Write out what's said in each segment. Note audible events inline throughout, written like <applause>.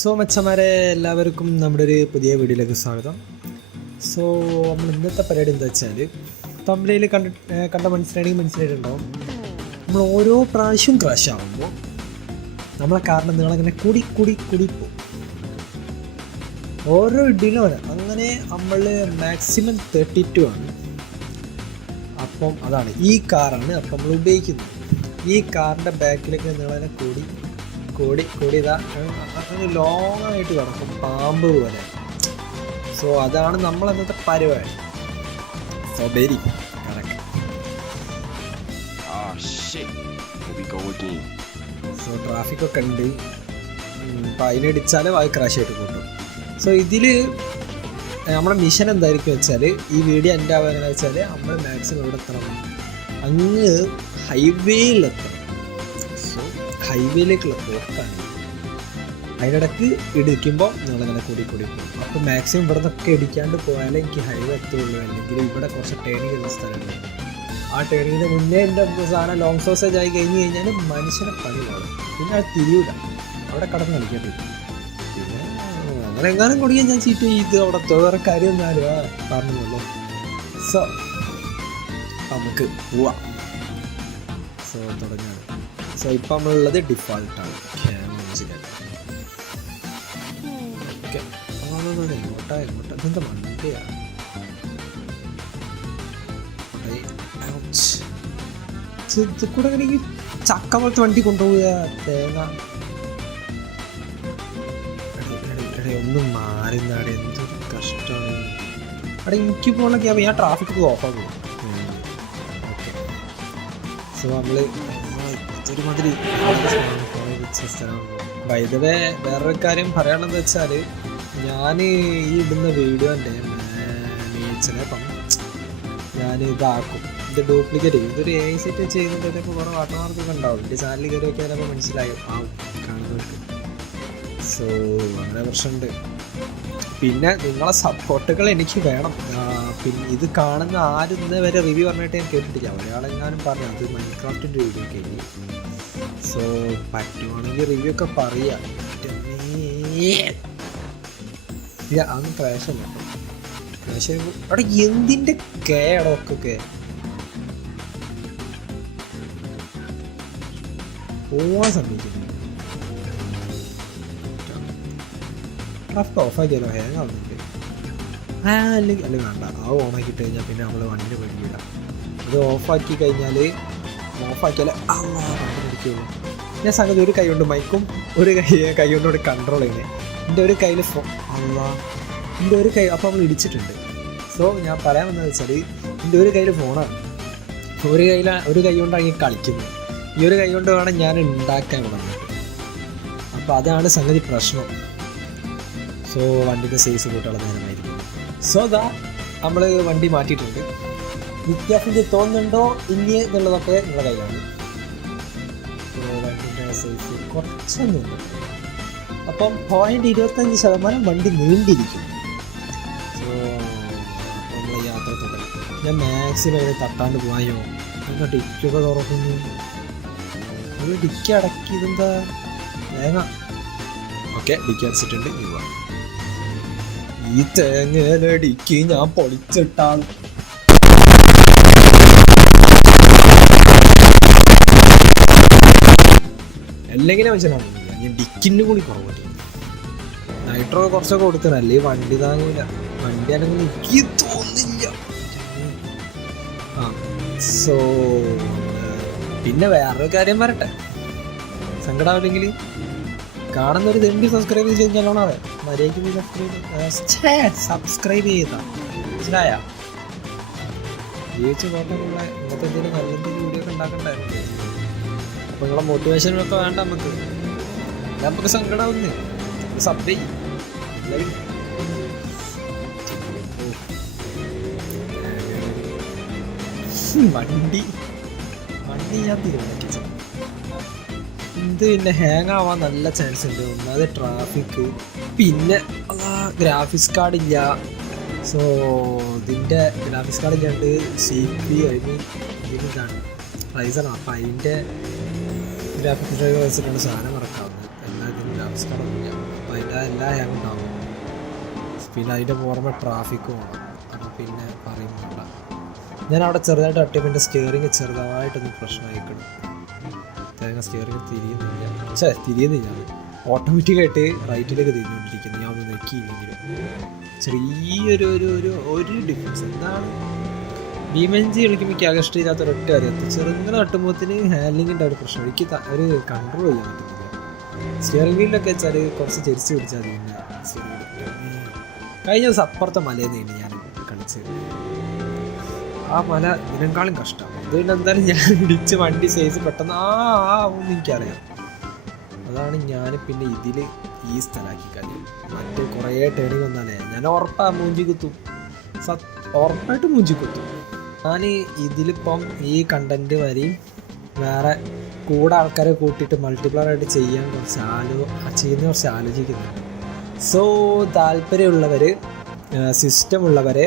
So മച്ചന്മാരെ എല്ലാവർക്കും നമ്മുടെ ഒരു പുതിയ വീഡിയോയിലേക്ക് സ്വാഗതം. സോ നമ്മൾ ഇന്നത്തെ പരിപാടി എന്താ വെച്ചാൽ തമിഴിൽ കണ്ട കണ്ട മനസ്സിലാണെങ്കിൽ മനസ്സിലായിട്ടുണ്ടാവും. നമ്മൾ ഓരോ പ്രാവശ്യവും ക്രാഷ് ആകുമ്പോൾ നമ്മളെ കാരണം നിങ്ങളങ്ങനെ കൂടി കൂടി കൂടി പോകും. ഓരോ ഇടിയിലും അങ്ങനെ നമ്മൾ മാക്സിമം തേർട്ടി ടു ആണ്. അപ്പം അതാണ് ഈ കാറാണ് അപ്പം നമ്മൾ ഉപയോഗിക്കുന്നത്. ഈ കാറിന്റെ ബാക്കിലേക്ക് നിങ്ങളതിനെ കൂടി കൂടി കൂടി ഇതാ അങ്ങനെ ലോങ് ആയിട്ട് കിടക്കും. പാമ്പ് പോലെ. സോ അതാണ് നമ്മൾ അന്നത്തെ പരിപാടി. സോ ബേരി. Ah, സോ ട്രാഫിക് ഒക്കെ ഉണ്ട്. അപ്പം അതിനടിച്ചാലും അത് ക്രാഷ് ആയിട്ട് കൂട്ടും സോ ഇതിൽ നമ്മുടെ മിഷൻ എന്തായിരിക്കും വെച്ചാൽ ഈ വീഡിയോ എന്റെ ആവുക വെച്ചാൽ നമ്മൾ മാക്സിമം ഇവിടെ എത്തണം. അങ്ങ് ഹൈവേയിലെത്തണം ഹൈവേയിലേക്കുള്ള പോക്കാണ്. അതിനിടയ്ക്ക് ഇടിക്കുമ്പോൾ നിങ്ങളിങ്ങനെ കൂടി കൂടി പോകും. അപ്പോൾ മാക്സിമം ഇവിടെ നിന്നൊക്കെ ഇടിക്കാണ്ട് പോയാലേ എനിക്ക് ഹൈവേ എത്തുള്ളൂ. അല്ലെങ്കിൽ ഇവിടെ കുറച്ച് ടേണിംഗ് ഉള്ള സ്ഥലമുണ്ട്. ആ ടേണിങ്ങിന് മുന്നേ എന്റെ സാധനം ലോങ് സോസേജ് ആയി കഴിഞ്ഞ് കഴിഞ്ഞാൽ മനുഷ്യനെ പണി പോകും പിന്നെ അത് തിരിയൂല. അവിടെ കടന്ന് കളിക്കാൻ. പിന്നെ അങ്ങനെ എങ്ങാനും കൂടിയാൽ ഞാൻ ചീറ്റ് ചെയ്ത് അവിടെ വേറെ കാര്യം എന്നാലും ആ പറഞ്ഞല്ലോ സോ നമുക്ക് പോവാം. സോ ഇപ്പം നമ്മളുള്ളത് ഡിഫോൾട്ടാണ് ഓക്കെ എങ്ങോട്ടാ എങ്ങോട്ടാ ചക്ക പോലത്തെ വണ്ടി കൊണ്ടുപോവുക തേങ്ങ. ഒന്ന് മാറി നാടെ എന്തൊരു കഷ്ടമാണ്. അവിടെ എനിക്ക് പോകണ ക്യാബ് ഞാൻ ട്രാഫിക് ഓഫ് സോ നമ്മൾ ഇതൊരുമാതിരി വൈദവേ വേറൊരു കാര്യം പറയാനുള്ളത് വെച്ചാൽ ഞാൻ ഈ ഇടുന്ന വീഡിയോന്റെ ചിലപ്പം ഞാൻ ഇതാക്കും. ഇത് ഡ്യൂപ്ലിക്കേറ്റ് ചെയ്യും. ഇതൊരു എ ഐ സെറ്റ് ചെയ്യുന്നതിനൊക്കെ കുറേ വാട്ടർമാർക്കൊക്കെ ഉണ്ടാവും. എന്റെ ചാനൽ കയറിയൊക്കെ നോക്കിയാലപ്പോൾ മനസ്സിലായി. ആവും കാണുന്നവർക്ക്. സോ അങ്ങനെ പ്രശ്നമുണ്ട്. പിന്നെ നിങ്ങളെ സപ്പോർട്ടുകൾ എനിക്ക് വേണം. പിന്നെ ഇത് കാണുന്ന ആരും ഇന്നേ വരെ റിവ്യൂ പറഞ്ഞിട്ട് ഞാൻ കേട്ടിട്ടില്ല. ഒരാളെങ്ങാനും പറഞ്ഞു അത് മൈൻക്രാഫ്റ്റിന്റെ വീഡിയോ കഴിഞ്ഞു സോ പറ്റുവാണെങ്കിൽ റിവ്യൂ ഒക്കെ പറയാം. അന്ന് ക്രാഷ് ക്രാഷ് അവിടെ എന്തിന്റെ കേടൊക്കെ പോവാൻ സമ്മതിക്കുന്നു ട്രാഫിക് ഓഫാക്കിയാലോ ഹാങ് ആവുന്നുണ്ട് ആ അല്ലെങ്കിൽ അല്ലെങ്കിൽ വേണ്ട. ആ ഓണാക്കിയിട്ട് കഴിഞ്ഞാൽ പിന്നെ നമ്മൾ വണ്ടിനെ പഠിക്കില്ല അത് ഓഫാക്കി കഴിഞ്ഞാൽ ഓഫാക്കിയാൽ ആ പിടിക്കുള്ളൂ ഞാൻ സംഗതി ഒരു കൈ കൊണ്ട് മൈക്കും ഒരു കൈ കൈ ഇവിടെ കൺട്രോൾ ചെയ്യുന്നത് എന്റെ ഒരു കയ്യിൽ ഫോ അല്ല എന്റെ ഒരു കൈ അപ്പോൾ നമ്മൾ ഇടിച്ചിട്ടുണ്ട്. സോ ഞാൻ പറയാൻ വന്നത് വെച്ചാൽ എന്റെ ഒരു കയ്യിൽ ഫോണാണ് ഒരു കയ്യിൽ ഒരു കൈ കൊണ്ടാണ് ഈ കളിക്കുന്നത്. ഈ ഒരു കൈ കൊണ്ട് വേണം ഞാൻ ഉണ്ടാക്കാൻ തുടങ്ങി അപ്പോൾ അതാണ് സംഗതി പ്രശ്നം. സോ വണ്ടിന്റെ സൈസ് കൂട്ടാനുള്ള നേരമായിരിക്കും സോ ദാ നമ്മൾ വണ്ടി മാറ്റിയിട്ടുണ്ട്. വ്യത്യാസം തോന്നുന്നുണ്ടോ ഇനി എന്നുള്ളതൊക്കെ നിങ്ങളുടെ കയ്യിലാണ്. സൈസ് കുറച്ചൊന്നുമില്ല. അപ്പം പോയിന്റ് ഇരുപത്തഞ്ച് ശതമാനം വണ്ടി നീണ്ടിരിക്കും സോ നമ്മൾ യാത്ര തുടങ്ങി. ഞാൻ മാക്സിമം ഇവിടെ തട്ടാണ്ട് പോയോ? എന്താ ഡിക്കൊക്കെ തുറക്കുന്നു. ഒരു ഡിക്ക് അടക്കി ഇതെന്താ? തേങ്ങ. ഓക്കെ ഡിക്കി അടച്ചിട്ടുണ്ട്. ഈ തേങ്ങയിലടിക്ക് ഞാൻ പൊളിച്ചിട്ടാണ്. അല്ലെങ്കിൽ മനസ്സിലാവുന്നില്ല ഞാൻ ഡിക്കിന്റെ കൂടി കുറവ് നൈട്രോ കുറച്ചൊക്കെ കൊടുത്തതല്ലേ വണ്ടി താങ്ങൂല. വണ്ടി അല്ലെങ്കിൽ എനിക്ക് തോന്നില്ല ആ സോ പിന്നെ വേറൊരു കാര്യം വരട്ടെ സങ്കടാവില്ലെങ്കിൽ കാണുന്ന ഒരു തെണ്ടി സബ്സ്ക്രൈബ് ചെയ്ത് ഞങ്ങളാണ് മര്യാദയ്ക്ക് സബ്സ്ക്രൈബ് സബ്സ്ക്രൈബ് ചെയ്ത മനസ്സിലായ? ജീവിച്ച് ഇങ്ങനത്തെ എന്തെങ്കിലും നല്ല എന്തെങ്കിലും വീഡിയോ ഒക്കെ ഉണ്ടാക്കണ്ടായിരുന്നു. അപ്പൊ നിങ്ങളെ മോട്ടിവേഷനൊക്കെ വേണ്ട നമുക്ക്. നമുക്ക് സങ്കടമൊന്ന് സബ് വണ്ടി. വണ്ടി ഞാൻ തീരുമാനിച്ചു. ഇത് പിന്നെ ഹാങ് ആവാൻ നല്ല ചാൻസ് ഉണ്ട്. ഒന്നാമത് ട്രാഫിക് പിന്നെ ഗ്രാഫിക്സ് കാർഡ് ഇല്ല. സോ ഇതിന്റെ ഗ്രാഫിക്സ് കാർഡ് ഇല്ലാണ്ട് സി പി അതിന് ഇതാണ്. പ്രൈസാണ് അപ്പം അതിന്റെ ഗ്രാഫിക്സ് ഡ്രൈവ് വെച്ചിട്ടാണ് സാധനം ഇറക്കാവുന്നത് എന്നാൽ ഇതിന് ഗ്രാഫിക്സ് കാർഡ് ഒന്നുമില്ല അപ്പോൾ അതിന്റെ എല്ലാ ഹാങ് ഉണ്ടാവും പിന്നെ അതിന്റെ പുറമെ ട്രാഫിക്കും ഉണ്ട് അപ്പോൾ പിന്നെ പറയും ഞാൻ അവിടെ ചെറുതായിട്ട് തട്ടിയപ്പോൾ എന്റെ സ്റ്റിയറിങ് ചെറുതായിട്ടൊന്ന് പ്രശ്നമായിക്കണം തേങ്ങ സ്റ്റിയറിങ് തിരിയുന്നില്ല പക്ഷേ തിരിയുന്നില്ല ഓട്ടോമാറ്റിക്കായിട്ട് റൈറ്റിലേക്ക് തിരിഞ്ഞുകൊണ്ടിരിക്കുന്നു ഞാൻ ഒന്ന് നെക്കിയില്ലെങ്കിലും ചെറിയൊരു ഒരു ഒരു ഒരു ഡിഫറൻസ് എന്താണ് ഭീമൻജി കളിക്കുമ്പോൾ എനിക്ക് ആകെ ഇഷ്ടമില്ലാത്ത ഒരൊറ്റ അറിയാത്ത ചെറുങ്ങനെ തട്ടുമ്പോത്തിന് ഹാൻഡിലിങ്ങിന്റെ ഒരു പ്രശ്നം. എനിക്ക് ഒരു കൺട്രോൾ ചെയ്യാൻ പറ്റുന്നില്ല സ്റ്റിയറിംഗ് വീലിലൊക്കെ വെച്ചാൽ കുറച്ച് ചെരിച്ച് പിടിച്ചാൽ പിന്നെ കഴിഞ്ഞ ദിവസം അപ്പുറത്തെ മലയിൽ നിന്ന് ഞാൻ കളിച്ചത് ആ മല ഇതിനേക്കാളും കഷ്ടമാണ് അതുകൊണ്ട് എന്തായാലും ഞാൻ <laughs> ഇടിച്ച് വണ്ടി സൈസ് പെട്ടെന്ന് ആ ആ ഒന്നും എനിക്കറിയാം. അതാണ് ഞാൻ പിന്നെ ഇതിൽ ഈ സ്ഥലമാക്കി കാര്യം മറ്റേ കുറേ ടേണിങ് വന്നാലേ ഞാൻ ഉറപ്പാ മൂഞ്ചി കുത്തും. സത് ഉറപ്പായിട്ട് മൂഞ്ചി കുത്തും. ഞാൻ ഇതിലിപ്പം ഈ കണ്ടന്റ് വരി വേറെ കൂടെ ആൾക്കാരെ കൂട്ടിയിട്ട് മൾട്ടിപ്ലർ ആയിട്ട് ചെയ്യാൻ കുറച്ച് ആലോ ചെയ്യുന്ന കുറച്ച് ആലോചിക്കുന്നു സോ താല്പര്യമുള്ളവർ സിസ്റ്റം ഉള്ളവർ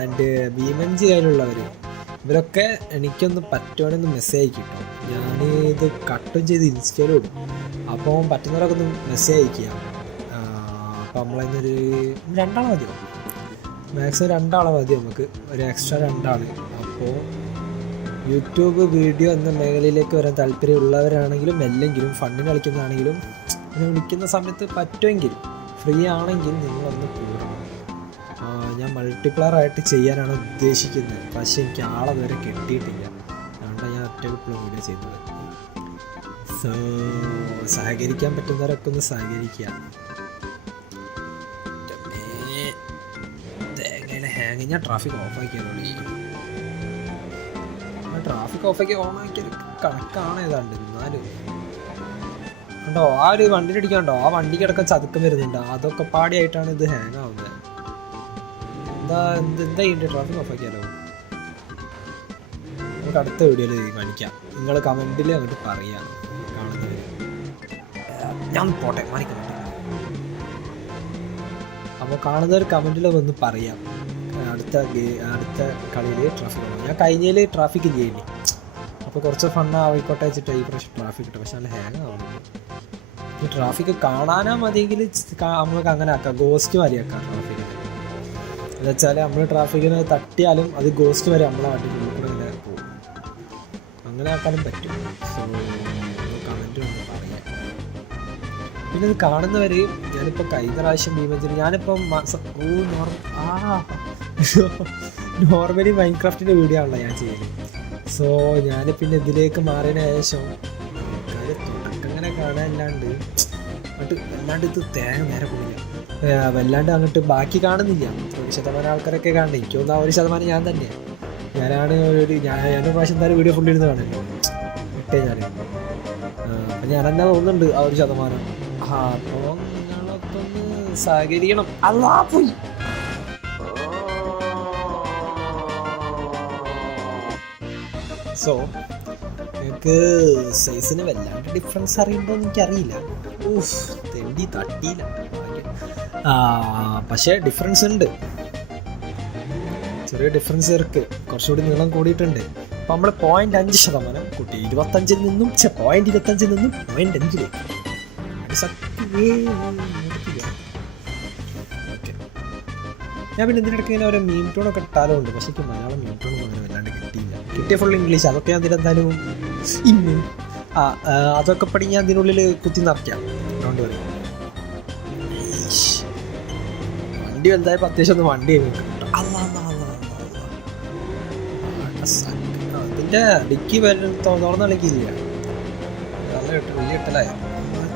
ആൻഡ് ഭീമൻജി കയ്യിലുള്ളവർ ഇവരൊക്കെ എനിക്കൊന്ന് പറ്റുവാണെന്ന് മെസ്സേജ് കിട്ടും ഞാൻ ഇത് കട്ടും ചെയ്ത് ഇൻസ്റ്റയിലും ഇടും. അപ്പോൾ പറ്റുന്നവരൊക്കെ ഒന്ന് മെസ്സേജ് അയക്കുക അപ്പോൾ നമ്മളതിനൊരു രണ്ടാളെ മതിയോ? മാക്സിമം രണ്ടാളെ മതി നമുക്ക്? ഒരു എക്സ്ട്രാ രണ്ടാൾ അപ്പോൾ യൂട്യൂബ് വീഡിയോ എന്ന മേഖലയിലേക്ക് വരാൻ താല്പര്യമുള്ളവരാണെങ്കിലും അല്ലെങ്കിലും ഫണ്ടിന് കളിക്കുന്നതാണെങ്കിലും എന്നെ വിളിക്കുന്ന സമയത്ത് പറ്റുമെങ്കിൽ ഫ്രീ ആണെങ്കിൽ നിങ്ങളൊന്ന് കൂടണം. ഞാൻ മൾട്ടിപ്ലയർ ആയിട്ട് ചെയ്യാനാണ് ഉദ്ദേശിക്കുന്നത്. പക്ഷേ എനിക്ക് ആളെ വരെ കിട്ടിയിട്ടില്ല. അതുകൊണ്ടാണ് ഞാൻ ഒറ്റ വീഡിയോ ചെയ്തത് സോ സഹകരിക്കാൻ പറ്റുന്നവരൊക്കെ ഒന്ന് സഹകരിക്കുക. തേങ്ങയുടെ ഹാങ് ഞാൻ ട്രാഫിക് ഓഫാക്കിയാലോ ട്രാഫിക് ഓഫാക്കി ഓൺ ആക്കിയ കണക്കാണ് ഏതാണ്ട് എന്നാലും. കണ്ടോ? ആ ഒരു വണ്ടി അടിക്കാണ്ടോ ആ വണ്ടി അടക്കം ചതുക്കം വരുന്നുണ്ട്. അതൊക്കെ പാടിയായിട്ടാണ് ഇത് ഹാങ് ആവുന്നത് എന്താ എന്ത് എന്താ ഇതിന്റെ ട്രാഫിക് ഓഫാക്കിയാലോ നമുക്ക് അടുത്ത വീഡിയോയിൽ കാണിക്കാം. നിങ്ങൾ കമന്റിൽ അങ്ങോട്ട് പറയാം. കാണുന്നവർ ഞാൻ പോട്ടെ മാറിക്കോട്ടെ അപ്പോൾ കാണുന്നവർ കമന്റിൽ വന്ന് പറയാം. അടുത്ത അടുത്ത കളിയിൽ ട്രാഫിക് ഞാൻ കഴിഞ്ഞതിൽ ട്രാഫിക് ചെയ്യില്ലേ അപ്പോൾ കുറച്ച് ഫണ്ണ് ആയിക്കോട്ടെ വെച്ചിട്ട് ഈ പ്രാവശ്യം ട്രാഫിക് കിട്ടും. പക്ഷെ നല്ല ഹാങ് ആവുന്നു ഈ ട്രാഫിക് കാണാനാ മതിയെങ്കിൽ നമ്മൾക്ക് അങ്ങനെ ആക്കാം. ഗോസ്റ്റ് വരെ ആക്കാം ട്രാഫിക്കിന് എന്ന് വെച്ചാൽ നമ്മൾ ട്രാഫിക്കിന് തട്ടിയാലും അത് ഗോസ്റ്റ് വരെ നമ്മളെ വണ്ടി കൂടെ ഇങ്ങനെ പോകും. അങ്ങനെ ആക്കാനും പറ്റും. സോ പിന്നെ ഇത് കാണുന്നവർ ഞാനിപ്പോൾ കഴിഞ്ഞ പ്രാവശ്യം ഭീമഞ്ചിന് ഞാനിപ്പം <laughs> നോർമലി മൈൻക്രാഫ്റ്റിന്റെ വീഡിയോ ആണല്ലോ ഞാൻ ചെയ്യുന്നത് സോ ഞാൻ പിന്നെ ഇതിലേക്ക് മാറിയതിന് ശേഷം അങ്ങനെ കാണാനില്ലാണ്ട് എന്നിട്ട് വല്ലാണ്ട് ഇത് തേങ്ങ നേരെ പോയില്ല വല്ലാണ്ട് അങ്ങോട്ട് ബാക്കി കാണുന്നില്ല. ഒരു ശതമാനം ആൾക്കാരൊക്കെ കാണുന്നത് എനിക്ക് തോന്നുന്നു ആ ഒരു ശതമാനം ഞാൻ തന്നെയാണ് ഞാനാണ് ഒരു ഞാൻ എന്റെ പ്രാവശ്യം എന്തായാലും വീഡിയോ ഫുള്ള് ഇരുന്ന് കാണല്ലോ ഇട്ടേ ഞാൻ അപ്പം ഞാൻ തന്നെ തോന്നുന്നുണ്ട് ആ ഒരു ശതമാനം. ആ അപ്പോൾ നിങ്ങളൊക്കെ ഒന്ന് സഹകരിക്കണം. അല്ലാ പോയി. സോ എനിക്ക് സൈസിന് വല്ലാണ്ട് ഡിഫറൻസ് അറിയുമ്പോൾ എനിക്കറിയില്ല. ഊഫ് തെണ്ടി തട്ടിയില്ല. പക്ഷേ ഡിഫറൻസ് ഉണ്ട്. ചെറിയ ഡിഫറൻസ് ഇറക്ക് കുറച്ചുകൂടി നീളം കൂടിയിട്ടുണ്ട്. അപ്പം നമ്മൾ പോയിന്റ് അഞ്ച് ശതമാനം കുട്ടി ഇരുപത്തഞ്ചിൽ നിന്നും ചെ പോയിന്റ് ഇരുപത്തഞ്ചിൽ നിന്നും പോയിന്റ് അഞ്ചിലേക്ക്. ഞാൻ പിന്നെ ഇതിനിടയ്ക്ക് ഇങ്ങനെ ഓരോ മീം ടോണൊക്കെ ഇട്ടാലും ഉണ്ട്. പക്ഷേ എനിക്ക് മലയാളം മീൻ ടോൺ കിട്ടിയ ഫുൾ ഇംഗ്ലീഷ് അതൊക്കെ ഞാൻ എന്തായാലും ആ അതൊക്കെ ഞാൻ അതിനുള്ളിൽ കുത്തി നിറയ്ക്കാം. അതുകൊണ്ട് പറയും. വണ്ടി എന്തായാലും അത്യാവശ്യം ഒന്ന് വണ്ടി അതിന്റെ ഡിക്കി കളിക്കില്ല. നല്ല കിട്ടും വലിയ കിട്ടലായ.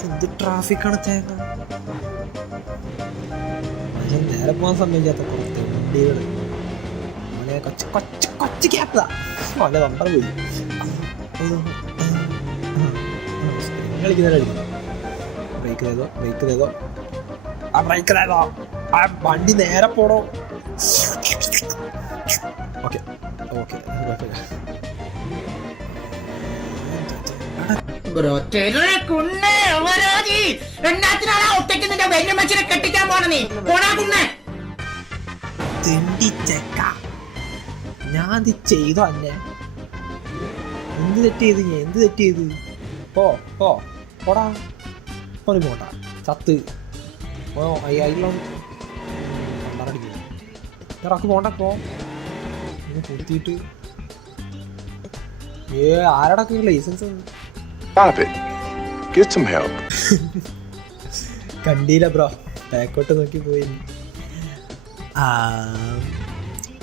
എന്ത് ട്രാഫിക്കാണ് തേങ്ങ? നേരെ പോകാൻ സമ്മതിക്കാത്ത കുറച്ച് വണ്ടികൾ കൊച്ചു കൊച്ചു കൊച്ചു ക്യാപ്പതാ മോനെ വമ്പർ പോയി. കളിക്കുന്ന കളിക്കുന്നു ബ്രേക്ക് ചെയ്തോ ബ്രേക്ക് ചെയ്തോ ആ ബ്രേക്ക് ചെയ്തോ ആ വണ്ടി നേരെ പോടോ ഓക്കെ ഓക്കെ ഒറ്റയ്ക്ക് നിന്റെ വെല്ലുമച്ചിനെ കെട്ടിക്കാൻ പോണ നീ. പോടാ കുണ്ണേ തെണ്ടിച്ചക്ക. ഞാൻ ഇത് ചെയ്തോ അന്നെ എന്ത് തെറ്റ് ചെയ്ത് ഞാൻ എന്ത് തെറ്റ് ചെയ്ത് പോ പോ പോടാ. ഒരു പോട്ടാ. ചത്ത്. ഓ അയ്യായിരം ഇറക്ക് പോണ്ട പോ. കൊടുത്തിട്ട് ഏ ആരടക്ക ലൈസൻസ്. കണ്ടില്ല ബ്രോ. ബാക്കോട്ട് നോക്കി പോയി. ആ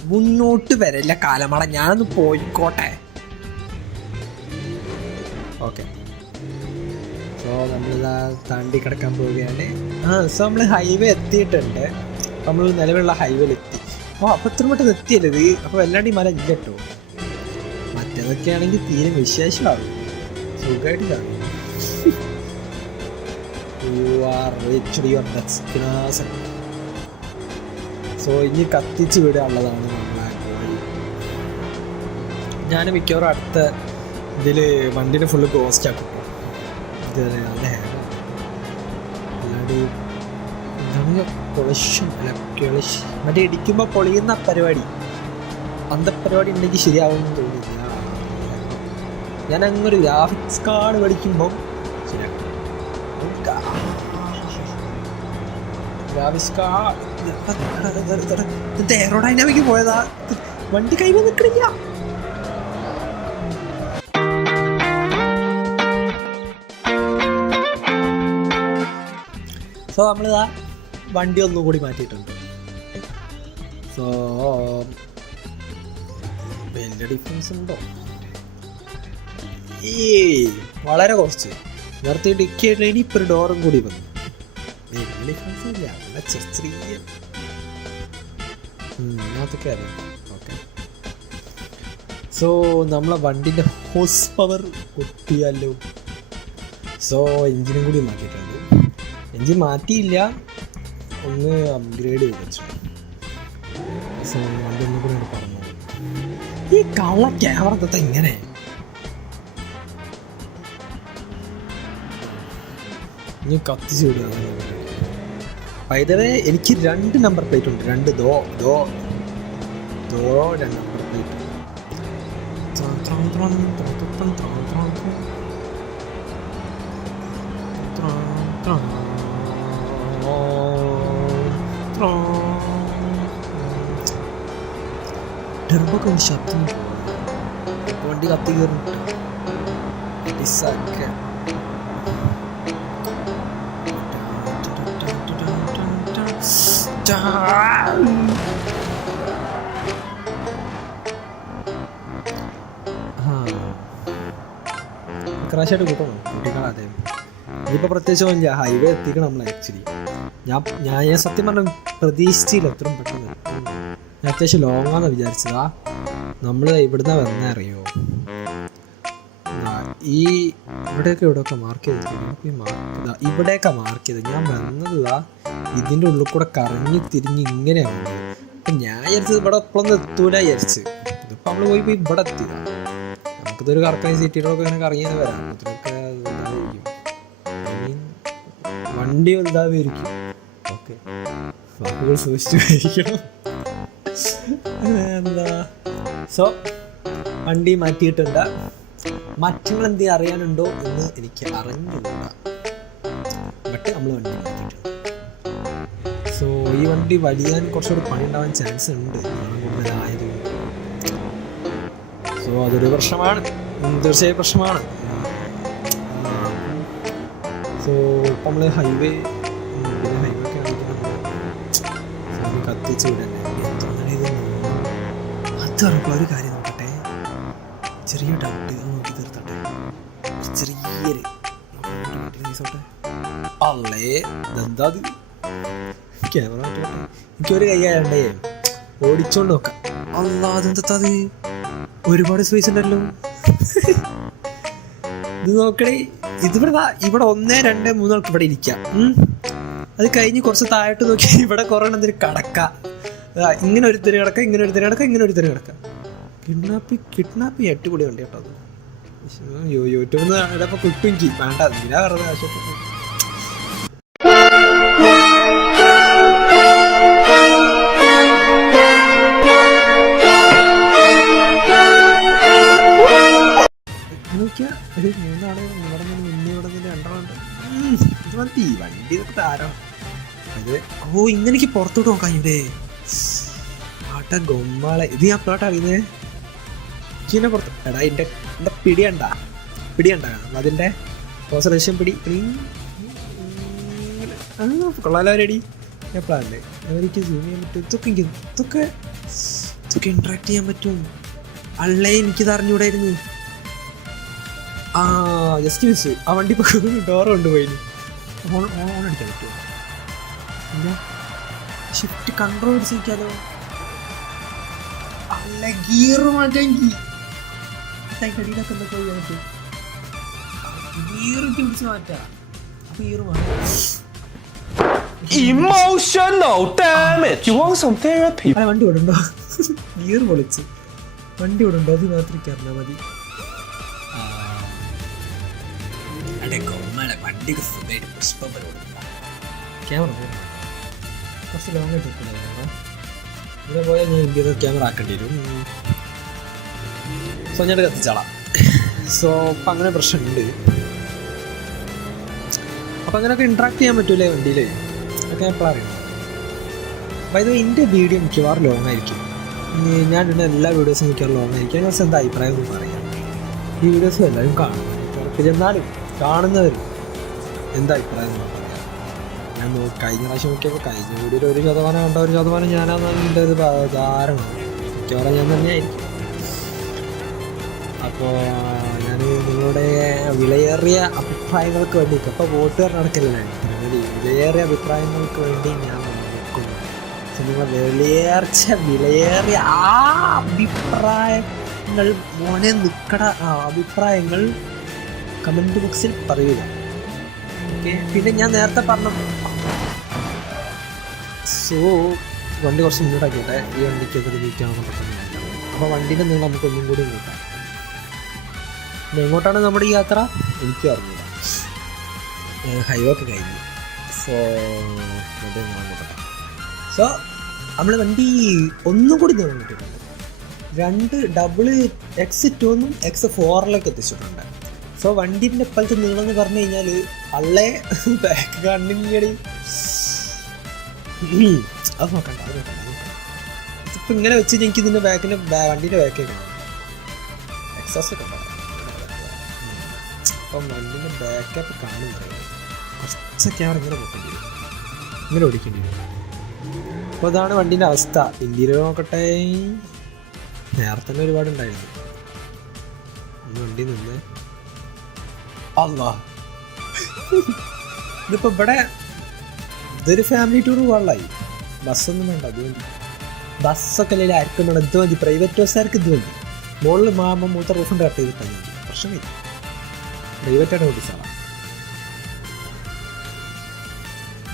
മുന്നോട്ട് വരില്ല കാലമട ഞാനൊന്ന് പോയിക്കോട്ടെ. ഓക്കെ. സോ നമ്മളിതാ താണ്ടി കിടക്കാൻ പോവുകയാണ്. ആ സോ നമ്മൾ ഹൈവേ എത്തിയിട്ടുണ്ട്. നമ്മൾ നിലവിലുള്ള ഹൈവേയിൽ എത്തി. ഓ അപ്പോൾ ഇത്ര മട്ടും എത്തിയല്ലേ ഇത്? അപ്പോൾ വല്ലാണ്ട് ഈ മല ഇല്ല കേട്ടോ. മറ്റേതൊക്കെ ആണെങ്കിൽ തീരെ വിശേഷമാകും സുഖമായിട്ട് കാണും. You are reach your destination so ഇനി കത്തിച്ച് വിടാനുള്ളതാണ് നമ്മളെ ഞാൻ മിക്കവാറും അടുത്ത ഇതിൽ വണ്ടിനെ ഫുള്ള് ഗോസ്റ്റ് ആക്കും. നല്ല മറ്റേ ഇടിക്കുമ്പോൾ പൊളിയുന്ന പരിപാടി. അന്ത പരിപാടി ഉണ്ടെങ്കിൽ ശരിയാവും തോന്നില്ല ഞാൻ അങ്ങനെ ഒരു ഗ്രാഫിക്സ് കാർഡ് പഠിക്കുമ്പം ശരിയാക്കും. എയറോഡൈനാമിക് പോയതാ. വണ്ടി കൈ നിൽക്കണില്ല സോ നമ്മളിതാ വണ്ടി ഒന്നും കൂടി മാറ്റിയിട്ടുണ്ട്. സോ വലിയ ഡിഫറൻസ് ഉണ്ടോ? ഈ വളരെ കുറച്ച്. നിർത്തി ഡിക്കി ഇനി ഒരു ഡോറും കൂടി വന്നു. ഇല്ല നല്ല ചെറിയ അതൊക്കെ അറിയാം. ഓക്കെ സോ നമ്മളെ വണ്ടിന്റെ ഹോസ് പവർ ഒട്ടിയാലോ സോ എൻജിനും കൂടി മാറ്റിയിട്ടുണ്ട്. എഞ്ചിൻ മാറ്റിയില്ല. ഒന്ന് അപ്ഗ്രേഡ് ചെയ്ത് വെച്ചു. സോ വണ്ടി ഒന്നും കൂടി പറഞ്ഞു ഈ കള്ള ക്യാമറ ഇങ്ങനെ. ഇനി കത്തിച്ചു വിടുക. പൈതവേ എനിക്ക് രണ്ട് നമ്പർ പ്ലേറ്റ് ഉണ്ട്. രണ്ട് ദോ ദോ ദോ രണ്ട് നമ്പർ പ്ലേറ്റ് ടെർബൊക്കെ ഒന്ന് ശബ്ദം വണ്ടി കത്തി കയറും ഡിസാക്കാൻ ക്രാഷായിട്ട് കൂട്ടണം കൂട്ടിക്കളാതെ ഇതിപ്പോൾ പ്രത്യേകിച്ച് ഇല്ല ഹൈവേ എത്തിക്കണം നമ്മൾ ആക്ച്വലി ഞാൻ ഞാൻ ഞാൻ സത്യം പറഞ്ഞ പ്രതീക്ഷിച്ചില്ല ഇത്രയും പെട്ടെന്ന്. ഞാൻ അത്യാവശ്യം ലോങ്ങാന്ന് വിചാരിച്ചതാ. നമ്മൾ ഇവിടുന്ന് വന്നേ അറിയോ? ഈ ഇവിടെയൊക്കെ ഇവിടെയൊക്കെ മാർക്ക് ചെയ്തിട്ടുണ്ട് ഈ മാർക്ക് ഇവിടെയൊക്കെ മാർക്ക് ചെയ്ത്. ഞാൻ വന്നതാ ഇതാ ഇതിന്റെ ഉള്ളിൽ കൂടെ കറങ്ങി തിരിഞ്ഞ് ഇങ്ങനെയാണ് അപ്പം ഞാൻ വിചാരിച്ചത് ഇവിടെ എപ്പോഴൊന്നും എത്തൂല വിചാരിച്ച്. ഇതിപ്പോൾ നമ്മൾ പോയി പോയി ഇവിടെ എത്തി. നമുക്കിതൊരു കറക്കം സിറ്റിയിലൊക്കെ ഇങ്ങനെ കറങ്ങിയത് വരാം. ഇതിലൊക്കെ വണ്ടി വലുതാവായിരിക്കും ഓക്കെ. വാക്കുകൾ സൂക്ഷിച്ചു എന്താ സോ വണ്ടി മാറ്റിയിട്ടുണ്ട്. മറ്റുള്ള എന്ത് അറിയാനുണ്ടോ എന്ന് എനിക്ക് അറിഞ്ഞുകൂടാ. ബട്ട് നമ്മൾ വണ്ടി മാറ്റിയിട്ടുണ്ട് സോ ഈ വണ്ടി വലിയാൻ കുറച്ചുകൂടി പണി ഉണ്ടാവാൻ ചാൻസ് ഉണ്ട് കൂടുതലായതുകൊണ്ട്. സോ അതൊരു പ്രശ്നമാണ്. തീർച്ചയായും പ്രശ്നമാണ്. സോ ഇപ്പം നമ്മൾ ഹൈവേ ഹൈവേ ഒക്കെ ആണെങ്കിൽ കത്തിച്ച് വിടാൻ അത് ഉറപ്പാ ഒരു കാര്യം നോക്കട്ടെ. ചെറിയ ഡൗട്ട് അല്ലേ? എന്താ ക്യാമറ എനിക്കൊരു കൈ ഓടിച്ചോണ്ട് നോക്കാം. അല്ലാ അതെന്താ അത് ഒരുപാട് സ്പേസ് ഉണ്ടല്ലോ. ഇത് നോക്കണേ ഇതിവിടെ ഇവിടെ ഒന്ന് രണ്ട് മൂന്നാൾക്ക് ഇവിടെ ഇരിക്കാം. അത് കഴിഞ്ഞ് കുറച്ച് താഴോട്ട് നോക്കി ഇവിടെ കുറേ എന്തൊരു കടക്ക. ഇങ്ങനെ ഒരു തിരി കിടക്ക ഇങ്ങനെ ഒരു തിരി കിടക്ക ഇങ്ങനെ ഒരു തിരി കിടക്ക. കിഡ്നാപ്പി കിഡ്നാപ്പി അടിപൊളി വണ്ടി കേട്ടോ യൂട്യൂബിൽ നിന്ന് കിട്ടും വേണ്ട എന്തിനാ വെറുതെ ആവശ്യപ്പെട്ടു മതി വണ്ടി താരോ. അത്. ഓ ഇന്നെനിക്ക് പുറത്തോട്ട് നോക്കാം ഇവിടെ. ആട്ട ഗൊമ്മാളെ. ഇത് ഞാൻ പ്ലോട്ട് അറിയുന്നത് ഇതിനെ പുറത്ത് എടാ എന്റെ എന്റെ പിടിയണ്ട പിടിയണ്ട അതിന്റെ കോൺസെൻട്രേഷൻ പിടി. കൊള്ളാലോ റെഡി പ്ലാനില്ലേ എനിക്ക് ചെയ്യാൻ പറ്റും. ഇതൊക്കെ എനിക്കിത് അറിഞ്ഞൂടായിരുന്നു. ആ ജസ്റ്റ് മിസ് ആ വണ്ടി ഡോർ <laughs> കൊണ്ടുപോയി ഓൺ ഓൺ അടിക്കാൻ പറ്റുമോ എന്താ ഷിഫ്റ്റ് കൺട്രോൾ പിടിച്ചിരിക്കാലോ അല്ല ഗിയർ മാറ്റാമെങ്കിൽ കടിയിലൊക്കെ എന്തൊക്കെ ചെയ്യാൻ ഗിയർ പിടിച്ച് മാറ്റാം. ഗിയർ മാറ്റാം emotional damn you You some therapy? വണ്ടി വിടണ്ടോ ഗിയർ <laughs> പൊളിച്ച്. വണ്ടി വിടണ്ടോ അത് മാത്രം കയറിനാ മതി. സുഖമായിട്ട് പുഷ്പം ക്യാമറ കുറച്ച് ലോങ് ആയിട്ട് നിൽക്കണോ ഇവിടെ പോയാൽ ഞാൻ ഇന്ത്യയിൽ ക്യാമറ ആക്കേണ്ടി വരും? സോ ഞാൻ കത്തിച്ചാളാം സോ അപ്പം അങ്ങനെ പ്രശ്നമുണ്ട്. അപ്പം അങ്ങനെയൊക്കെ ഇൻട്രാക്ട് ചെയ്യാൻ പറ്റൂലേ വണ്ടിയിൽ അതൊക്കെ ഞാൻ അറിയണം ഇത് എന്റെ വീഡിയോ മിക്കവാറും ലോങ് ആയിരിക്കും. ഞാൻ ഇടുന്ന എല്ലാ വീഡിയോസും മിക്കവാറും ലോങ് ആയിരിക്കും. അതിനെ എന്താ അഭിപ്രായം എന്ന് പറയാം. ഈ വീഡിയോസും എല്ലാവരും കാണും. പുറത്ത് ചെന്നാലും കാണുന്നവർ എന്താ അഭിപ്രായം? ഞാൻ കഴിഞ്ഞ പ്രാവശ്യം നോക്കിയപ്പോൾ കഴിഞ്ഞ വീഡിയോയിൽ ഒരു ശതമാനം കണ്ട ഒരു ശതമാനം ഞാനാണെന്നാണ് എന്റെ ഒരു ധാരണ. മിക്കവാറും ഞാൻ തന്നെയായിരിക്കും. അപ്പോൾ ഞാൻ നിങ്ങളുടെ വിലയേറിയ അഭിപ്രായങ്ങൾക്ക് വേണ്ടി ഇപ്പോൾ വോട്ടുകാർ നടക്കില്ലേ വിലയേറിയ അഭിപ്രായങ്ങൾക്ക് വേണ്ടി ഞാൻ നോക്കുന്നു. പക്ഷെ നിങ്ങൾ വിലയേർച്ച വിലയേറിയ ആ അഭിപ്രായങ്ങൾ മോനെ നിൽക്കട അഭിപ്രായങ്ങൾ കമന്റ് ബോക്സിൽ പറയുക. ഓക്കെ. പിന്നെ ഞാൻ നേരത്തെ പറഞ്ഞു സോ വണ്ടി കുറച്ച് മുന്നോട്ടാക്കിട്ടെ ഈ വണ്ടിക്കൊക്കെ നീക്കാണെന്ന് പെട്ടെന്ന് അപ്പോൾ വണ്ടീന്റെ നീളം നമുക്ക് ഒന്നും കൂടി നോക്കാം. പിന്നെ എങ്ങോട്ടാണ് നമ്മുടെ ഈ യാത്ര? എനിക്കും അറിഞ്ഞില്ല ഹൈവേ ഒക്കെ കഴിഞ്ഞു. സോ സോ നമ്മൾ വണ്ടി ഒന്നും കൂടി നീളം കിട്ടിയിട്ടുണ്ട് രണ്ട് ഡബിൾ എക്സ് ടൂന്നും എക്സ് ഫോറിലേക്ക് എത്തിച്ചിട്ടുണ്ട്. സോ വണ്ടീന്റെ ഇപ്പോഴത്തെ നീളം എന്ന് പറഞ്ഞു കഴിഞ്ഞാൽ അള്ളേ ബാക്ക് കണ്ണിങ്ങടി. അത് നോക്കണ്ട അത് നോക്കണ്ട ഇപ്പൊ നോക്കണ്ട. ഇങ്ങനെ വെച്ച് എനിക്ക് ഇതിന്റെ ബാക്കിന്റെ വണ്ടീന്റെ ബാക്കേ എക്സോസ്റ്റ് ഒക്കെ ഉണ്ടാവും അപ്പം വണ്ടീന്റെ ബാക്കപ്പ് കുറച്ചൊക്കെ അവിടെ ഇങ്ങനെ പോക്കേണ്ടി വരും. ഇങ്ങനെ ഓടിക്കേണ്ടി വരും. അപ്പോൾ അതാണ് വണ്ടീന്റെ അവസ്ഥ. ഇന്ത്യയിൽ നോക്കട്ടെ. നേരത്തെ ഒരുപാട് ഉണ്ടായിരുന്നു വണ്ടി നിന്ന് അല്ലാ ഇതിപ്പോ ഇവിടെ ഇതൊരു ഫാമിലി ടൂർ പോകാനുള്ളായി ബസ്സൊന്നും വേണ്ട അതുകൊണ്ട് ബസ്സൊക്കെ അല്ലെങ്കിൽ ആർക്കും വേണം ഇത് മതി പ്രൈവറ്റ് ബസ്സുകാർക്ക് ഇത് മതി മുകളിൽ മാമ മൂത്ത റൂഫുണ്ട് കട്ട് ചെയ്തിട്ടാൽ മതി പ്രശ്നമില്ല പ്രൈവറ്റായിട്ട് ഓടിച്ചാണ്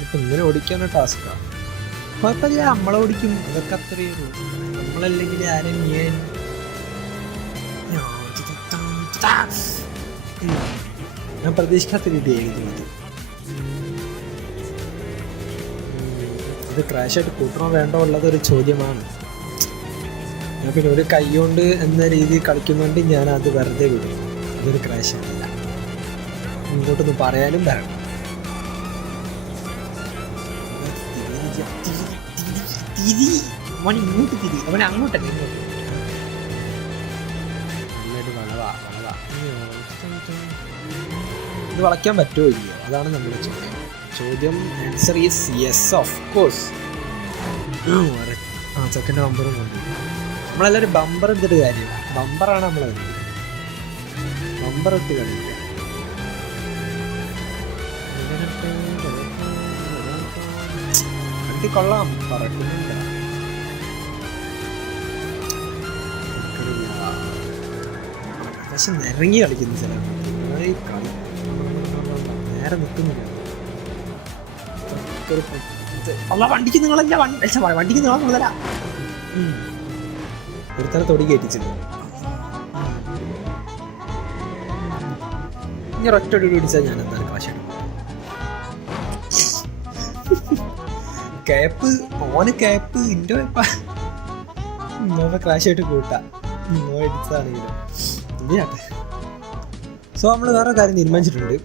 ഇപ്പം ഇങ്ങനെ ഓടിക്കാനുള്ള ടാസ്ക്കാണ് കുഴപ്പമില്ല നമ്മളെ ഓടിക്കും. അതൊക്കെ അത്രയേ ഉള്ളൂ. നമ്മളല്ലെങ്കിൽ ആരും ഞാൻ ഞാൻ പ്രതീക്ഷിക്കാത്ത രീതിയായിരുന്നു ഇത്. ക്രാഷായിട്ട് കൂട്ടണോ വേണ്ടോ ഒരു ചോദ്യമാണ്. ഞാൻ പിന്നെ ഒരു കൈ കൊണ്ട് എന്ന രീതിയിൽ കളിക്കുന്നുണ്ട് ഞാൻ അത് വെറുതെ വിടും. അതൊരു ക്രാഷ് അല്ല. ഇങ്ങോട്ടൊന്ന് പറയാനും വരണം. തിരി. അവൻ ഇങ്ങോട്ട് തിരി. അവൻ അങ്ങോട്ടല്ല ഇങ്ങോട്ട്? ഇത് വളയ്ക്കാൻ പറ്റുമോ ഇല്ലയോ? അതാണ് നമ്മുടെ ചോദ്യം. ചോദ്യം answer is yes of course ആ ചെക്കന്റെ ബമ്പറും കൊണ്ട്. നമ്മളെല്ലാവരും ബമ്പർ എടുത്തിട്ട് കാര്യം ബമ്പറാണ് നമ്മളെ ബമ്പർ ഇട്ട് കളിക്കുക. കൊള്ളാം. പറക്കുന്നില്ല. പക്ഷെ നിറങ്ങി കളിക്കുന്നു ചില കളി നേരെ നിൽക്കുന്നില്ല അല്ല വണ്ടിക്ക് നിങ്ങളല്ല വണ്ടി വണ്ടിക്ക് നിങ്ങളെ മുതല ഒരുത്തനെ തൊടി കയറ്റിച്ചത് ഇനി ഒറ്റ ഒടി പിടിച്ചാൽ ഞാൻ എന്തായാലും കാശ് കേപ്പ് ഓന് കേപ്പ് ഇന്റെ വായ്പ ക്രാഷ് ആയിട്ട് കൂട്ടാം. നോ അടിച്ചാണെങ്കിലും ആട്ടെ. സോ നമ്മൾ വേറെ കാര്യം തീരുമാനിച്ചിട്ടുണ്ട്.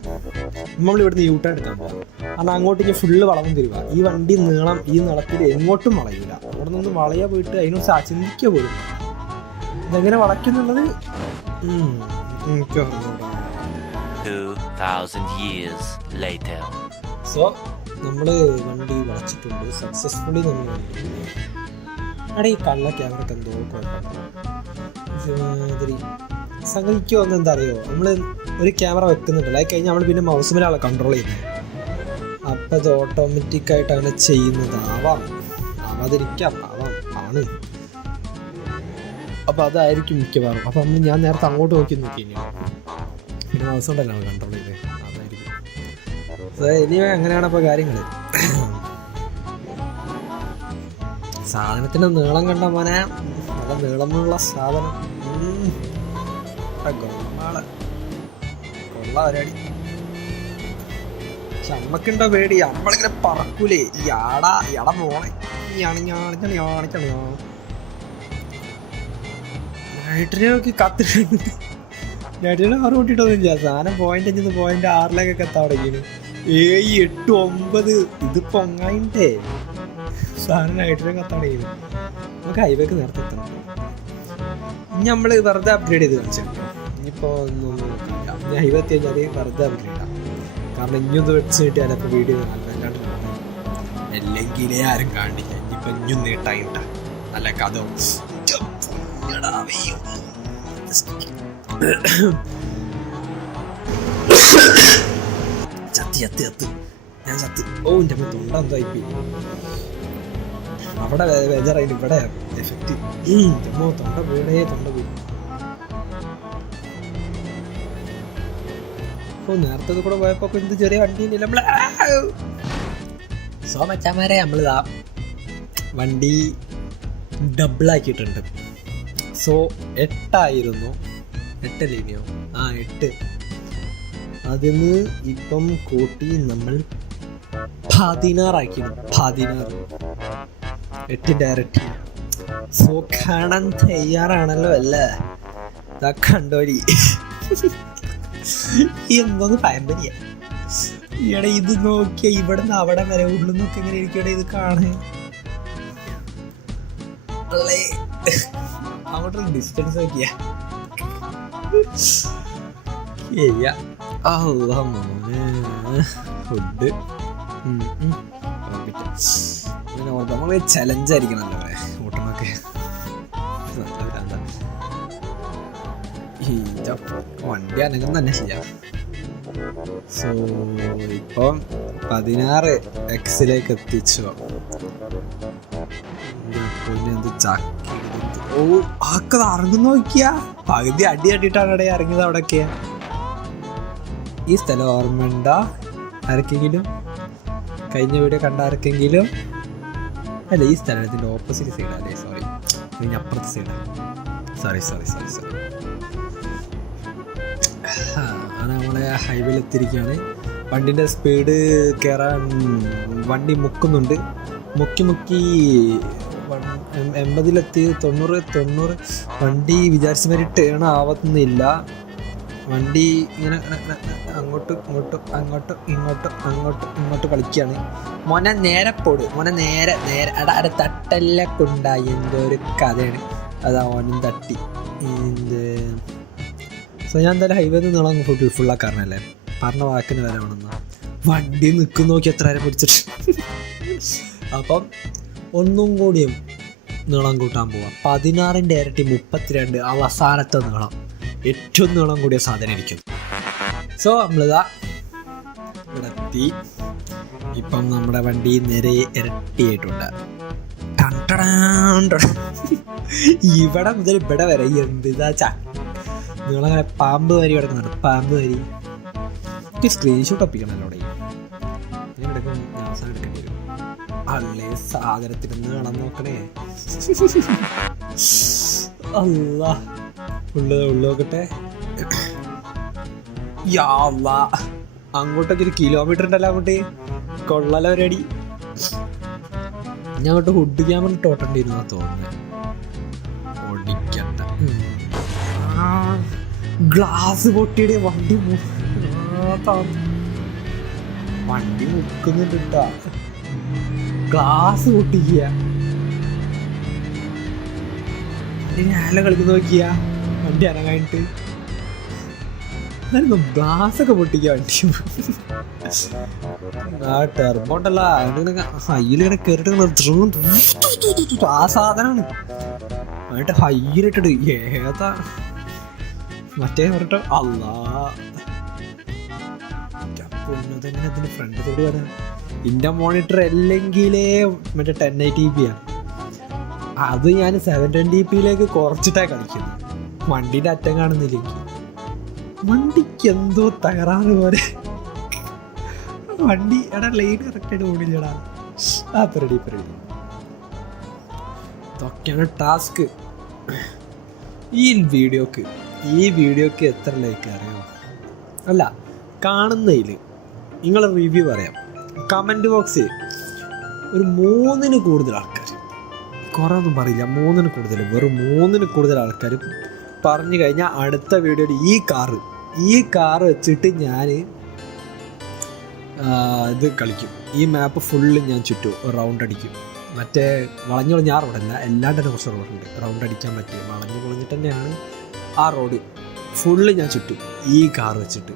നമ്മൾ ഇവിടുന്ന് യൂട്ടേൺ എടുക്കാൻ പോകാം കാരണം അങ്ങോട്ടേക്ക് ഫുള്ള് വളവും തരുക ഈ വണ്ടി നീളം ഈ നീളത്തിൽ എങ്ങോട്ടും വളയില്ല അവിടെ നിന്ന് വളയാ പോയിട്ട് അതിനൊന്ന് ചിന്തിക്കുക പോലും ഇതെങ്ങനെ വളയ്ക്കുന്നുള്ളത്? ഉം, എനിക്ക് അറിഞ്ഞൂടാ. 2,000 years later. സോ നമ്മൾ വണ്ടി വളച്ചിട്ടുണ്ട്. സക്സസ്ഫുള്ളി നമ്മൾ വണ്ടി അവിടെ ഈ കള്ള ക്യാമറക്ക് എന്തോ കുഴപ്പമില്ല സംഗതിക്ക് വന്ന എന്താ അറിയോ നമ്മൾ ഒരു ക്യാമറ വെക്കുന്നുണ്ടല്ലോ അത് കഴിഞ്ഞ് നമ്മൾ പിന്നെ മൗസ് മൗസുമിലാണ് കൺട്രോൾ ചെയ്യുന്നത് അപ്പം അത് ഓട്ടോമാറ്റിക് ആയിട്ട് അങ്ങനെ ചെയ്യുന്നതാവാം ആവാതിരിക്കാം. ആവാം. ആണ്. അപ്പം അതായിരിക്കും മിക്കവാറും. അപ്പം നമ്മൾ ഞാൻ നേരത്തെ അങ്ങോട്ട് നോക്കി നോക്കി പിന്നെ മൗസ് കൊണ്ടല്ലോ കൺട്രോൾ ചെയ്തത് അതായിരിക്കും. ഇനി അങ്ങനെയാണ് അപ്പോൾ കാര്യങ്ങൾ സാധനത്തിന്റെ നീളം കണ്ട മോനെ. നല്ല നീളമുള്ള സാധനം. അമ്മക്കുണ്ടോ പേടി? നമ്മളിങ്ങനെ പറക്കൂലേ. ഈ ആട ഇട പോണേ സാധനം പോയിന്റ് അഞ്ചിന്ന് പോയിന്റ് ആറിലേക്കൊക്കെ എത്താൻ തുടങ്ങിയത് ഏഴ് എട്ട് ഒമ്പത്. ഇത് പൊങ്ങായിട്ടേ സാധനം നൈട്രിനെ കത്താൻ തുടങ്ങിയത് നമുക്ക് ഹൈവേക്ക് നേരത്തെ എത്തണം. ഇനി നമ്മൾ വെറുതെ അപ്ഗ്രേഡ് ചെയ്ത് വെച്ചു. ഇനിയിപ്പോ ഒന്നും നോക്കില്ല ഇനി തീയതി വെറുതെ അപ്ഗ്രേഡ് ആവും കാരണം ഇനിയൊന്ന് വെച്ച് കിട്ടിയാൽ ഇപ്പൊ വീഡിയോ നല്ലല്ലാണ്ട് അല്ലെങ്കിലേ ആരും കാണില്ല. ഇനിയിപ്പൊ ഇനിയും നീട്ടായിട്ട നല്ല കഥ. ചത്തി ചത്തി ചത്ത്. ഞാൻ ചത്ത്. ഓ എന്റെ അമ്മ തൊണ്ട എന്തായി പോയി. അവിടെ ബേജാറായിട്ട് ഇവിടെ എഫക്റ്റ് അമ്മോ തൊണ്ട വീടേ തൊണ്ട പോയി ഓ നേരത്തെ കൂടെ പോയപ്പോ എന്ത് ചെറിയ വണ്ടി നമ്മൾ സോ മച്ചാമാരെ നമ്മളിതാ വണ്ടി ഡബിളാക്കിയിട്ടുണ്ട് സോ എട്ടായിരുന്നു. എട്ട് ലീനിയോ ആ എട്ട്. അതിന് ഇപ്പം കൂട്ടി നമ്മൾ പതിനാറാക്കി പതിനാറ്. എട്ടിന്റെ ഇരട്ടി സോ കാണാൻ തയ്യാറാണല്ലോ അല്ലേ? ഇതാ കണ്ടോരി എന്തോന്ന് പയമ്പരിയ ഇവിടെ ഇത് നോക്കിയ ഇവിടെ നിന്ന് അവിടെ വരെ ഉള്ളിൽ നോക്കി എങ്ങനെ ഇരിക്കടെ ഇത് കാണേ അവിടെ ഡിസ്റ്റൻസ് നോക്കിയ. അല്ല മോനെ. ഫുഡ് നമ്മൾ ചലഞ്ച് ഓർത്ത് നമ്മൾ നല്ല ഭ്രാന്താ. ഈറ്റ വണ്ടി. അനങ്ങും തന്നെ ചെയ്യാം സോ ഇപ്പം പതിനാറ് എക്സിലേക്ക് എത്തിച്ചു. പൊന്നെ ഓ ആക്കത് ഇറങ്ങുന്ന നോക്കിയാ. പകുതി അടി അടിയിട്ടാണ് അവിടെ ഇറങ്ങിയത് അവിടെയൊക്കെ ഈ സ്ഥലം ഓർമ്മ ഉണ്ടോ ആർക്കെങ്കിലും? കഴിഞ്ഞ വീഡിയോ കണ്ട ആർക്കെങ്കിലും? അല്ല ഈ സ്ഥലത്തിന്റെ ഓപ്പോസിറ്റ് സൈഡ് അല്ലേ സോറി ഇതിന്റെ അപ്പുറത്തെ side sorry sorry sorry sorry അത് നമ്മളെ ഹൈവേയിൽ എത്തിയിരിക്കുകയാണ്. വണ്ടിന്റെ സ്പീഡ് കയറാൻ വണ്ടി മുക്കുന്നുണ്ട്. മുക്കി മുക്കി എൺപതിലെത്തി. തൊണ്ണൂറ് തൊണ്ണൂറ്. വണ്ടി വിചാരിച്ച മാതിരി ടേൺ ആവുന്നില്ല വണ്ടി ഇങ്ങനെ അങ്ങോട്ടും ഇങ്ങോട്ടും അങ്ങോട്ടും ഇങ്ങോട്ടും അങ്ങോട്ടും ഇങ്ങോട്ടും കളിക്കുകയാണ് മോനെ നേരെ പോട് മോനെ നേരെ നേരെ. അട അട തട്ടല്ലൊക്കെ ഉണ്ടായി എന്തോ ഒരു കഥയാണ്. അതാ ഓനും തട്ടി. എന്ത്? സോ ഞാൻ എന്തായാലും ഹൈവേ നീളം ഫുൾ ഫുള്ളാക്കാരനല്ലേ പറഞ്ഞ വാക്കിന് വരെ വേണമെന്ന് വണ്ടി നിൽക്കും നോക്കി എത്ര നേരം പിടിച്ചിട്ട്. അപ്പം ഒന്നും കൂടിയും നീളം കൂട്ടാൻ പോവാം. പതിനാറിന്റെ ഇരട്ടി മുപ്പത്തിരണ്ട് അവസാനത്തെ നീളം. ഏറ്റവും നീളം കൂടിയ സാധനം ഇരിക്കുന്നു സോ നമ്മളിതാ ഇവിടെ എത്തി ഇപ്പം നമ്മുടെ വണ്ടി നേരെ ഇരട്ടിയായിട്ടുണ്ട്. ഇവിടെ മുതൽ ഇവിടെ വരെ എന്ത് ചാ. നിങ്ങളെ നിങ്ങളങ്ങനെ പാമ്പ് വരി കിടക്കുന്നുണ്ട്. പാമ്പ് വരി. എനിക്ക് സ്ക്രീൻഷോട്ട് ഒപ്പിക്കണം അവിടെ ഞാൻ ഞാൻ അല്ലേ സാധനത്തിനൊന്ന് കാണാൻ നോക്കണേ. അല്ല ഉള്ളത് ഉള്ളോക്കട്ടെ. അങ്ങോട്ടൊക്കെ ഒരു കിലോമീറ്റർ ഉണ്ടല്ലോ അങ്ങോട്ട്. കൊള്ളല ഒരടി ഞാൻ അങ്ങോട്ട് ഹുഡ് ക്യാമറ ടോട്ടണ്ടിരുന്നാ തോന്നുന്നത് ഗ്ലാസ് പൊട്ടിയുടെ വണ്ടി വണ്ടി മുക്കുന്നുണ്ട് ഗ്ലാസ് പൊട്ടിക്കുക ഞാല കളിക്കുന്ന നോക്കിയ. വണ്ടി അനങ്ങായിട്ട് എന്നാലും ഗ്ലാസ് ഒക്കെ പൊട്ടിക്കുക വണ്ടി. ആ ടെർബോട്ടല്ല ഹൈയിലിങ്ങനെ കേറിട്ട് ആ സാധനമാണ് എന്നിട്ട് ഹൈയിലിട്ടിട്ട് ഏതാ? മറ്റേ പറഞ്ഞിട്ട് അല്ലാ അതിന് ഫ്രണ്ട് സൈഡ് വരാം ഇന്റെ മോണിറ്റർ അല്ലെങ്കിലേ മറ്റേ ടെൻ ഐ ടി പി ആണ്. അത് ഞാൻ സെവൻ ട്വന്റി പിയിലേക്ക് കുറച്ചിട്ടാ കളിക്കുന്നത്. വണ്ടിന്റെ അറ്റം കാണുന്നില്ലേക്ക് വണ്ടിക്ക് എന്തോ തകരാറ് പോലെ. വണ്ടി എടാ ലൈൻ കറക്റ്റായിട്ട് ഓടില്ലടാ ആ പരിടി പരിടി ഇതൊക്കെയാണ് ടാസ്ക് ഈ വീഡിയോക്ക് ഈ വീഡിയോക്ക് എത്ര ലൈക്ക് അറിയാം? അല്ല കാണുന്നതിൽ നിങ്ങൾ റിവ്യൂ പറയാം. കമന്റ് ബോക്സ് ഒരു മൂന്നിന് കൂടുതൽ ആൾക്കാർ കുറേ ഒന്നും പറയില്ല മൂന്നിന് കൂടുതൽ വെറും മൂന്നിന് കൂടുതൽ ആൾക്കാർ പറഞ്ഞു കഴിഞ്ഞാൽ അടുത്ത വീഡിയോയിൽ ഈ കാറ് ഈ കാറ് വെച്ചിട്ട് ഞാൻ ഇത് കളിക്കും. ഈ മാപ്പ് ഫുള്ള് ഞാൻ ചുറ്റും റൗണ്ട് അടിക്കും. മറ്റേ വളഞ്ഞു വളഞ്ഞ ആ റോഡല്ല എല്ലാണ്ട് തന്നെ കുറച്ച് റോഡുണ്ട് റൗണ്ട് അടിക്കാൻ പറ്റിയ വളഞ്ഞു കളഞ്ഞിട്ട് തന്നെയാണ് ആ റോഡ് ഫുള്ള് ഞാൻ ചുറ്റും ഈ കാർ വെച്ചിട്ട്.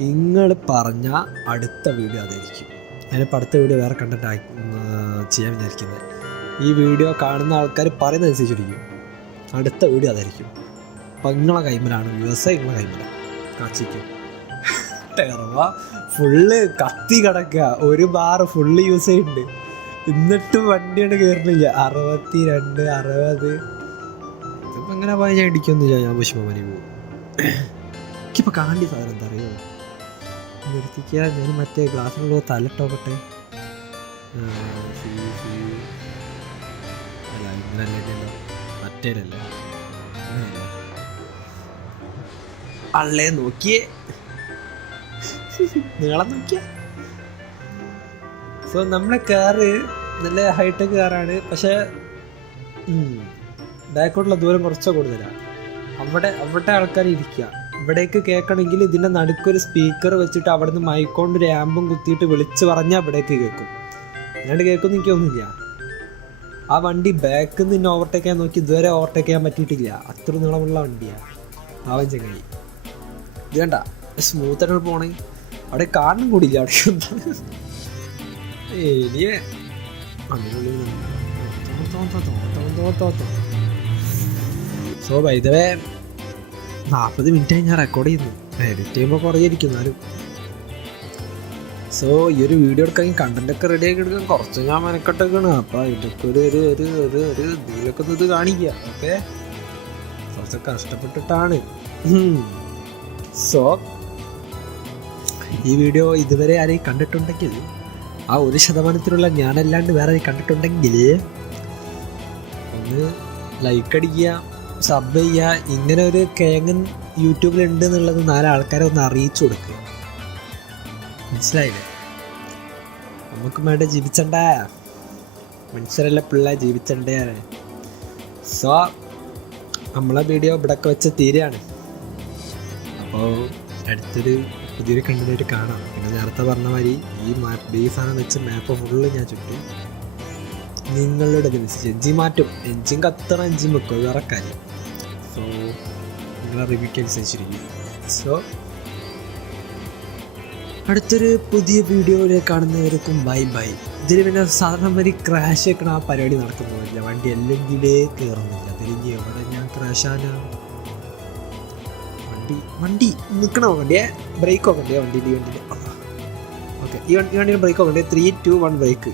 നിങ്ങൾ പറഞ്ഞ അടുത്ത വീഡിയോ അതായിരിക്കും. ഞാനിപ്പോൾ അടുത്ത വീഡിയോ വേറെ കണ്ടന്റ് ആയി ചെയ്യാൻ വിചാരിക്കുന്നത്. ഈ വീഡിയോ കാണുന്ന ആൾക്കാർ പറയുന്നതനുസരിച്ചിരിക്കും അടുത്ത വീഡിയോ അതായിരിക്കും. അപ്പം നിങ്ങളെ കൈമലാണ് വ്യവസായികളെ കൈമല. കാച്ചിക്ക്. ഫുള്ള് കത്തി കിടക്കുക ഒരു ബാർ ഫുള്ള് യൂസ് ചെയ്യുന്നുണ്ട് എന്നിട്ടും വണ്ടിയാണ് കയറുന്നില്ല അറുപത്തി രണ്ട് അറുപത്. ഇതിപ്പോൾ എങ്ങനെ പോയാൽ ഞാൻ ഇടിക്കൊന്നുമില്ല ഞാൻ പുഷ്പമനി പോകും. എനിക്കിപ്പോൾ കാണ്ടി സാധനം എന്താ അറിയോ? നിർത്തിക്കുക ഞാൻ മറ്റേ ഗ്ലാസ്സിലുള്ള തലട്ടോക്കട്ടെ. ആ, സി, സി. അല്ല. അള്ളേ നോക്കിയേ. നിങ്ങളെ നോക്കിയ. സോ നമ്മളെ കാറ് നല്ല ഹൈടെക് കാറാണ് പക്ഷേ ബാക്കോട്ടുള്ള ദൂരം കുറച്ച് കൂടുതലാണ് അവിടെ അവിടെ ആൾക്കാർ ഇരിക്കുക ഇവിടേക്ക് കേൾക്കണമെങ്കിൽ ഇതിന്റെ നടുക്കൊരു സ്പീക്കർ വെച്ചിട്ട് അവിടെ നിന്ന് മൈക്കോണ്ട് ഒരു ആമ്പും കുത്തിയിട്ട് വിളിച്ച് പറഞ്ഞാൽ ഇവിടേക്ക് കേൾക്കും. അല്ലാണ്ട് കേൾക്കുമെന്ന് എനിക്കൊന്നുമില്ല ആ വണ്ടി ബാക്ക് നിന്ന് ഓവർടേക്ക് ചെയ്യാൻ നോക്കി ഇതുവരെ ഓവർടേക്ക് ചെയ്യാൻ പറ്റിയിട്ടില്ല. അത്ര നീളമുള്ള വണ്ടിയാണ് ആവൻ ചങ്ങായി. ഇത് കണ്ട സ്മൂത്തായിട്ട് പോണേ. അവിടെ കാണും കൂടിയില്ല അവിടെ അതിനുള്ളിൽ സോ വൈദവേ നാൽപ്പത് മിനിറ്റായി ഞാൻ റെക്കോർഡ് ചെയ്യുന്നു. എഡിറ്റ് ചെയ്യുമ്പോൾ കുറേ ഇരിക്കും സോ ഈ ഒരു വീഡിയോ എടുക്കാൻ കണ്ടന്റ് ഒക്കെ റെഡി ആക്കി എടുക്കാൻ കുറച്ച് ഞാൻ മെനക്കെട്ടൊക്കെയാണ് അപ്പോൾ ഇതൊക്കെ ഒരു ഒരു ഒരു ഒരു ഒരു ഇതിലൊക്കെ ഇത് കാണിക്കുക ഓക്കെ? കുറച്ച് കഷ്ടപ്പെട്ടിട്ടാണ്. സോ ഈ വീഡിയോ ഇതുവരെ ആരെയും കണ്ടിട്ടുണ്ടെങ്കിൽ ആ ഒരു ശതമാനത്തിലുള്ള ഞാനല്ലാണ്ട് വേറെ കണ്ടിട്ടുണ്ടെങ്കിൽ ഒന്ന് ലൈക്ക് അടിക്കുക സബ് ചെയ്യുക ഇങ്ങനെ ഒരു കേങ്ങൻ യൂട്യൂബിലുണ്ട് എന്നുള്ളത് നാല് ആൾക്കാരെ ഒന്ന് അറിയിച്ചു കൊടുക്കുക മനസ്സിലായില്ലേ? നമുക്ക് വേണ്ട ജീവിച്ചണ്ട. മനുഷ്യരല്ല പിള്ള ജീവിച്ചണ്ടേ സോ നമ്മളെ വീഡിയോ ഇവിടൊക്കെ വെച്ച് തീരെയാണ് അപ്പോൾ അടുത്തൊരു പുതിയൊരു കണ്ടന്റായിട്ട് കാണാം. പിന്നെ നേരത്തെ പറഞ്ഞ മാതിരി ഈ മാപ്പ് ഈ സാധനം വെച്ച് മാപ്പ് ഫുള്ള് ഞാൻ ചുറ്റും നിങ്ങളുടെ മെസ്സേജ് എഞ്ചിൻ മാറ്റും. എഞ്ചിൻ കത്തണ എഞ്ചിൻ വെക്കും. അത് കാര്യം. സോ നിങ്ങളെ റിവ്യൂക്ക് അനുസരിച്ചിരിക്കും. സോ അടുത്തൊരു പുതിയ വീഡിയോയിലെ കാണുന്നവർക്കും ബൈ ബൈ ഇതിൽ പിന്നെ സാധാരണ മാതിരി ക്രാഷ് വെക്കണ ആ പരിപാടി നടക്കുന്നില്ല വണ്ടി അല്ലെങ്കിലേ കയറുന്നില്ല. തിരിഞ്ഞ് എവിടെ ഞാൻ ക്രാഷാനാ വണ്ടി വണ്ടി നിൽക്കണോ വണ്ടിയെ ബ്രേക്ക് നോക്കണ്ടേ വണ്ടി ഈ വണ്ടിയിൽ ഓക്കെ ഈ വണ്ടി വണ്ടിയിൽ ബ്രേക്ക് നോക്കണ്ടേ ത്രീ ടു വൺ ബ്രേക്ക്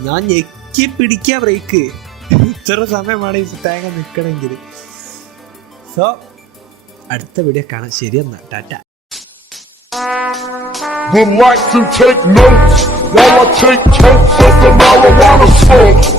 ഞാൻ ഞെക്കി പിടിക്കുക ബ്രേക്ക് ഇത്ര സമയമാണ് ഈ തേങ്ങ നിൽക്കണമെങ്കിൽ സോ അടുത്ത വീഡിയോ കാണാം ശരിയെന്നാ Tata Would like to take notes while I take totes of the marijuana smoke.